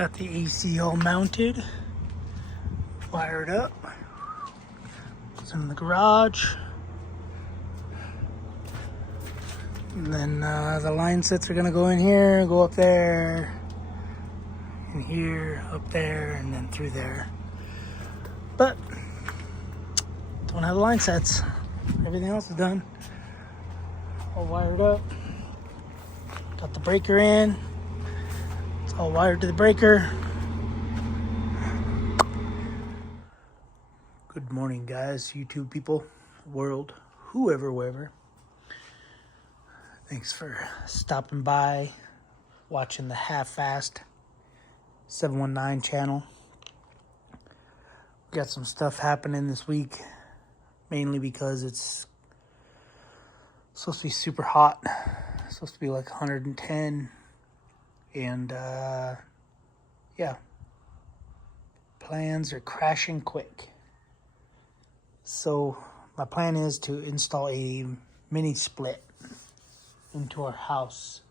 Got the AC all mounted, wired up. It's in the garage. And then the line sets are gonna go in here, go up there, in here, up there, and then through there. But don't have the line sets. Everything else is done. All wired up. Got the breaker in. It's all wired to the breaker. Good morning, guys, YouTube people, world, whoever. Thanks for stopping by, watching the half-assed 719 channel. We got some stuff happening this week, mainly because it's supposed to be super hot. It's supposed to be like 110, and yeah, plans are crashing quick. So my plan is to install a mini split into our house,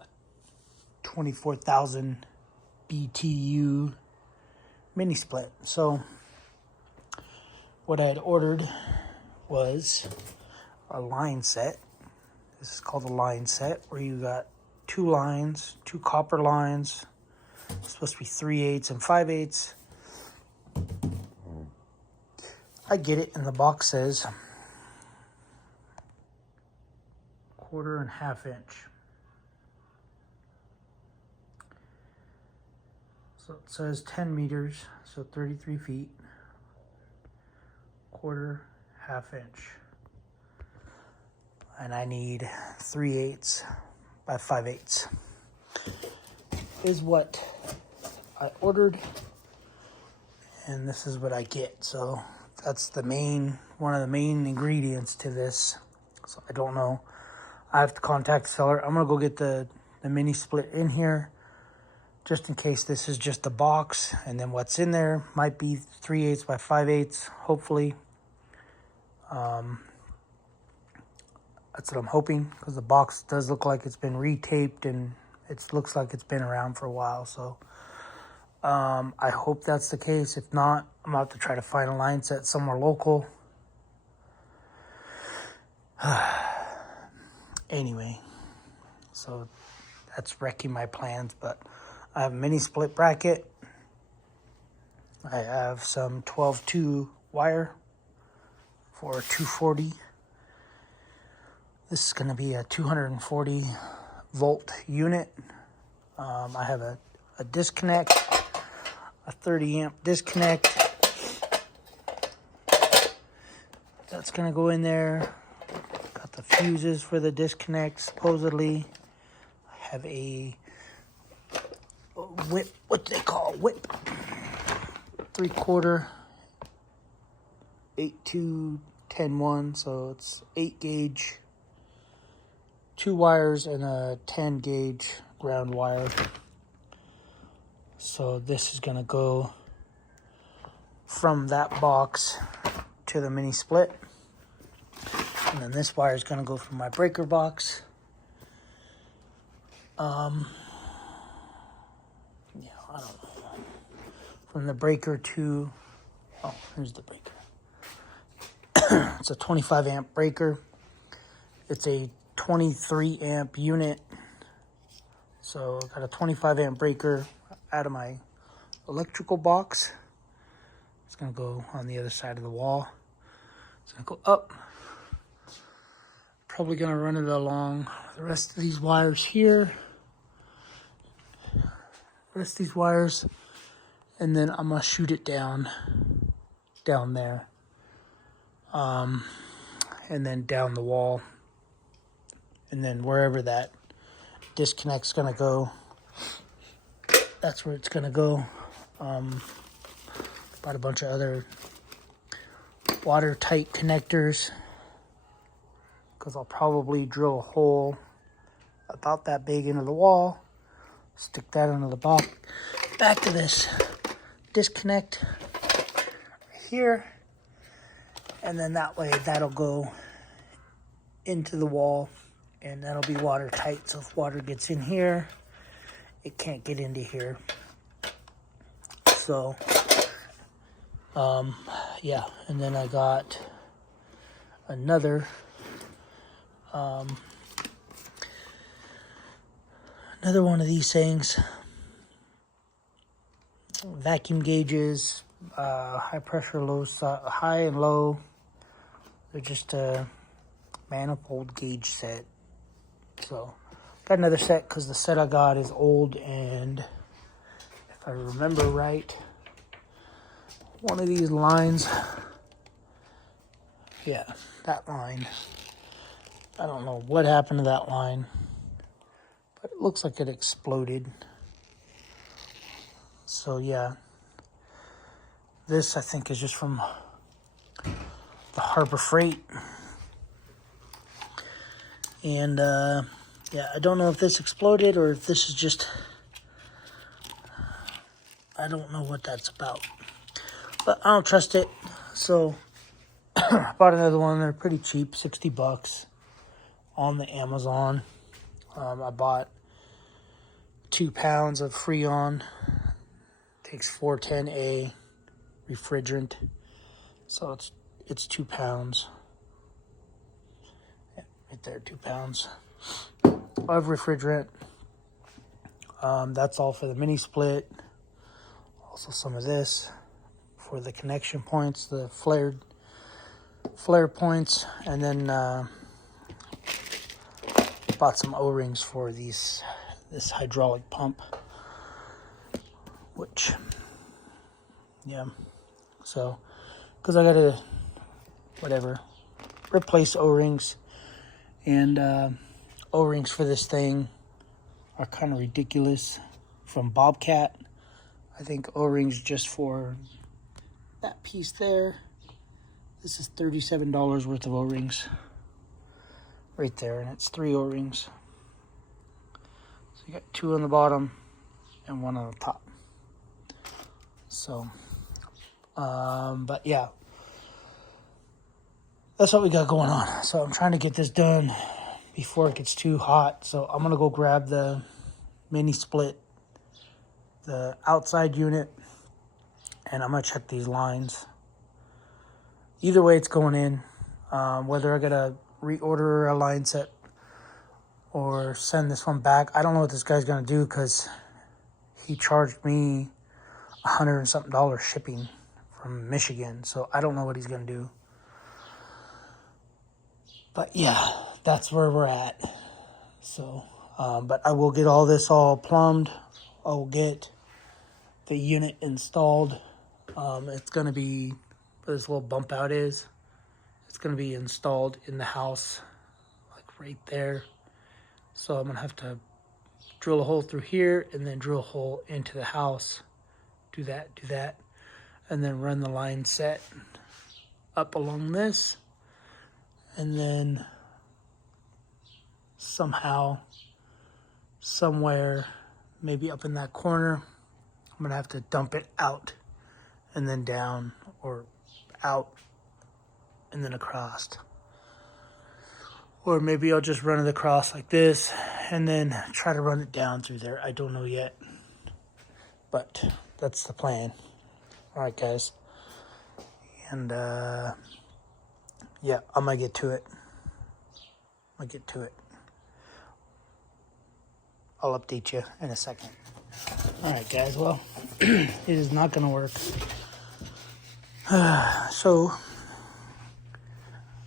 a 24,000 BTU mini split. So what I had ordered was a line set. This is called a line set, where you got two lines, two copper lines. It's supposed to be 3/8 and 5/8. I get it, and the box says 1/4 and 1/2 inch. So it says 10 meters, so 33 feet, 1/4, 1/2 inch. And I need 3/8 by 5/8 is what I ordered, and this is what I get. So that's one of the main ingredients to this. So I don't know. I have to contact the seller. I'm gonna go get the mini split in here, just in case this is just a box, and then what's in there might be 3/8 by 5/8, hopefully. That's what I'm hoping, because the box does look like it's been retaped, and it looks like it's been around for a while. So I hope that's the case. If not, I'm going to have to try to find a line set somewhere local. Anyway, so that's wrecking my plans, but I have a mini split bracket. I have some 12-2 wire for 240. This is going to be a 240 volt unit. I have a disconnect, a 30 amp disconnect. That's going to go in there. Got the fuses for the disconnect, supposedly. I have a whip, what do they call whip? 3/4, 8-2, 10-1, so it's 8 gauge. 2 wires and a 10 gauge ground wire. So this is gonna go from that box to the mini split. And then this wire is gonna go from my breaker box. Yeah, I don't know. From the breaker to, oh, here's the breaker. It's a 25 amp breaker. It's a 23 amp unit. So I got a 25 amp breaker out of my electrical box. It's gonna go on the other side of the wall. It's gonna go up. Probably gonna run it along the rest of these wires here. Rest of these wires, and then I'm gonna shoot it down there, and then down the wall. And then wherever that disconnect's gonna go, that's where it's gonna go. Bought a bunch of other watertight connectors, because I'll probably drill a hole about that big into the wall, stick that into the back of this disconnect here, and then that way that'll go into the wall, and that'll be watertight. So if water gets in here, it can't get into here. So, yeah, and then I got another one of these things. Vacuum gauges, high pressure, high and low. They're just a manifold gauge set. So, got another set because the set I got is old, and if I remember right, one of these lines, yeah, that line, I don't know what happened to that line, but it looks like it exploded. So yeah, this I think is just from the Harbor Freight. And yeah, I don't know if this exploded or if this is just, I don't know what that's about, but I don't trust it. So I bought another one. They're pretty cheap, $60 on the Amazon. I bought 2 pounds of Freon. Takes 410A refrigerant, so it's 2 pounds. Yeah, right there, 2 pounds of refrigerant. That's all for the mini split. Also some of this for the connection points, the flare points, and then bought some O-rings for this hydraulic pump. Which, yeah, so, because I gotta, replace O-rings, and O-rings for this thing are kind of ridiculous. From Bobcat, I think O-rings just for that piece there, this is $37 worth of O-rings, right there, and it's 3 O-rings. So you got 2 on the bottom and 1 on the top. So, but yeah, that's what we got going on. So I'm trying to get this done before it gets too hot. So I'm going to go grab the mini split, the outside unit, and I'm going to check these lines. Either way it's going in, whether I got to reorder a line set or send this one back. I don't know what this guy's going to do because he charged me $100 and something shipping from Michigan, so I don't know what he's gonna do. But yeah, that's where we're at. So, but I will get all this all plumbed. I will get the unit installed. It's gonna be where this little bump out is. It's gonna be installed in the house, like right there. So I'm gonna have to drill a hole through here and then drill a hole into the house. Do that, and then run the line set up along this, and then somehow, somewhere, maybe up in that corner, I'm gonna have to dump it out and then down, or out and then across. Or maybe I'll just run it across like this and then try to run it down through there. I don't know yet, but that's the plan. All right, guys. And, yeah, I'm going to get to it. I'll update you in a second. All right, guys. Well, it is not going to work. So,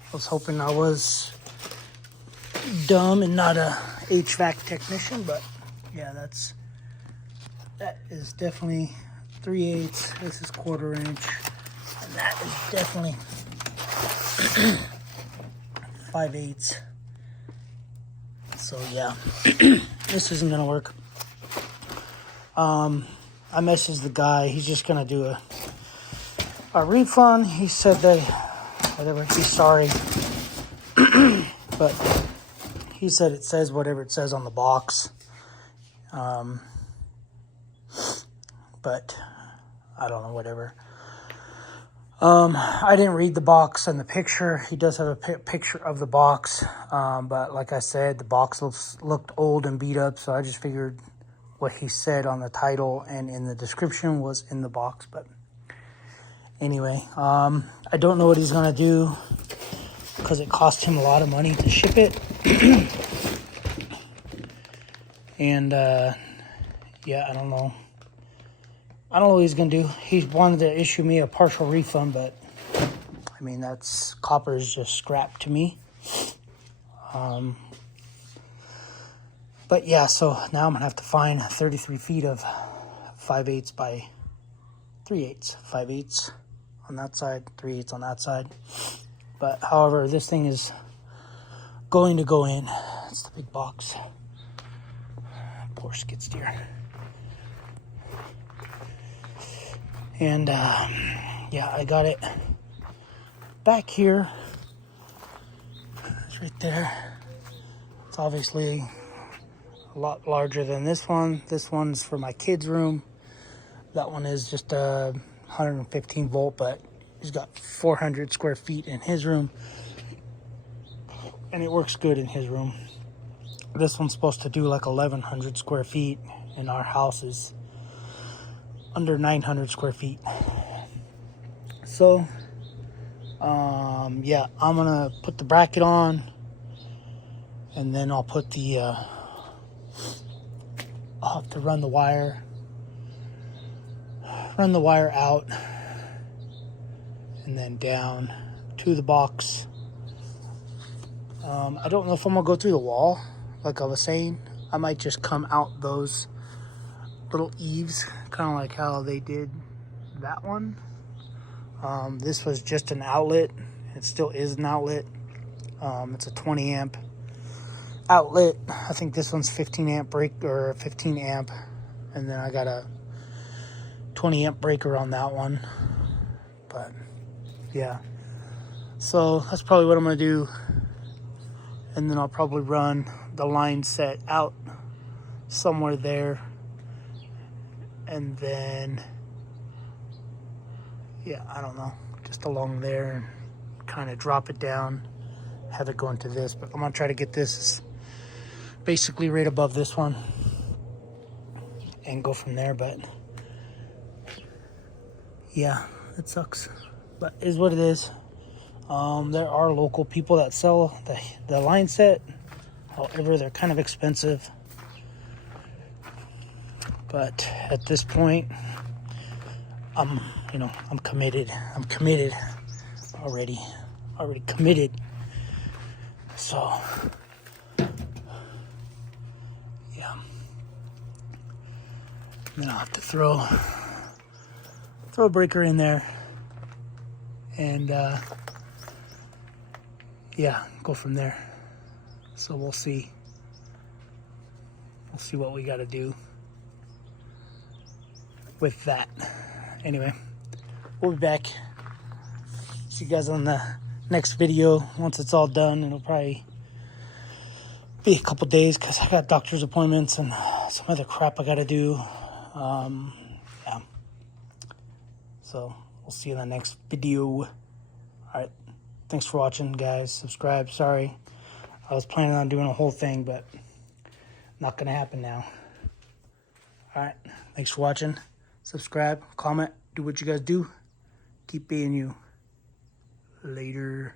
I was hoping I was dumb and not a HVAC technician, but yeah, that is definitely 3/8. This is 1/4 inch, and that is definitely 5/8. So yeah, this isn't gonna work. I messaged the guy. He's just gonna do a refund. He said he's sorry, but he said it says whatever it says on the box. But I don't know, whatever. I didn't read the box and the picture. He does have a picture of the box, but like I said, the box looked old and beat up, so I just figured what he said on the title and in the description was in the box. But anyway, I don't know what he's gonna do because it cost him a lot of money to ship it. And yeah, I don't know what he's gonna do. He wanted to issue me a partial refund, but I mean, that's copper is just scrap to me. But yeah, so now I'm gonna have to find 33 feet of 5/8 by 3/8, 5/8 on that side, 3/8 on that side. But however, this thing is going to go in. It's the big box. Poor skid steer. And yeah, I got it back here. It's right there. It's obviously a lot larger than this one. This one's for my kid's room. That one is just a 115 volt, but he's got 400 square feet in his room. And it works good in his room. This one's supposed to do like 1,100 square feet, and our house is under 900 square feet. So, yeah, I'm gonna put the bracket on, and then I'll put the, I'll have to run the wire out, and then down to the box. I don't know if I'm gonna go through the wall, like I was saying. I might just come out those little eaves, kind of like how they did that one. This was just an outlet. It still is an outlet. It's a 20 amp outlet. I think this one's 15 amp break, or 15 amp, and then I got a 20 amp breaker on that one. But yeah, so that's probably what I'm gonna do. And then I'll probably run the line set out somewhere there, and then yeah, I don't know, just along there, and kind of drop it down, have it go into this. But I'm gonna try to get this basically right above this one and go from there. But yeah, it sucks, but it is what it is. There are local people that sell the line set. However, they're kind of expensive. But at this point, I'm committed. I'm committed already committed. So yeah, then I'll have to throw a breaker in there, and yeah, go from there. So we'll see what we got to do with that. Anyway, we'll be back. See you guys on the next video. Once it's all done, it'll probably be a couple days because I got doctor's appointments and some other crap I got to do. Yeah. So we'll see you in the next video. All right. Thanks for watching, guys. Subscribe. Sorry, I was planning on doing a whole thing, but not gonna happen now. All right. Thanks for watching. Subscribe, comment, do what you guys do. Keep being you. Later.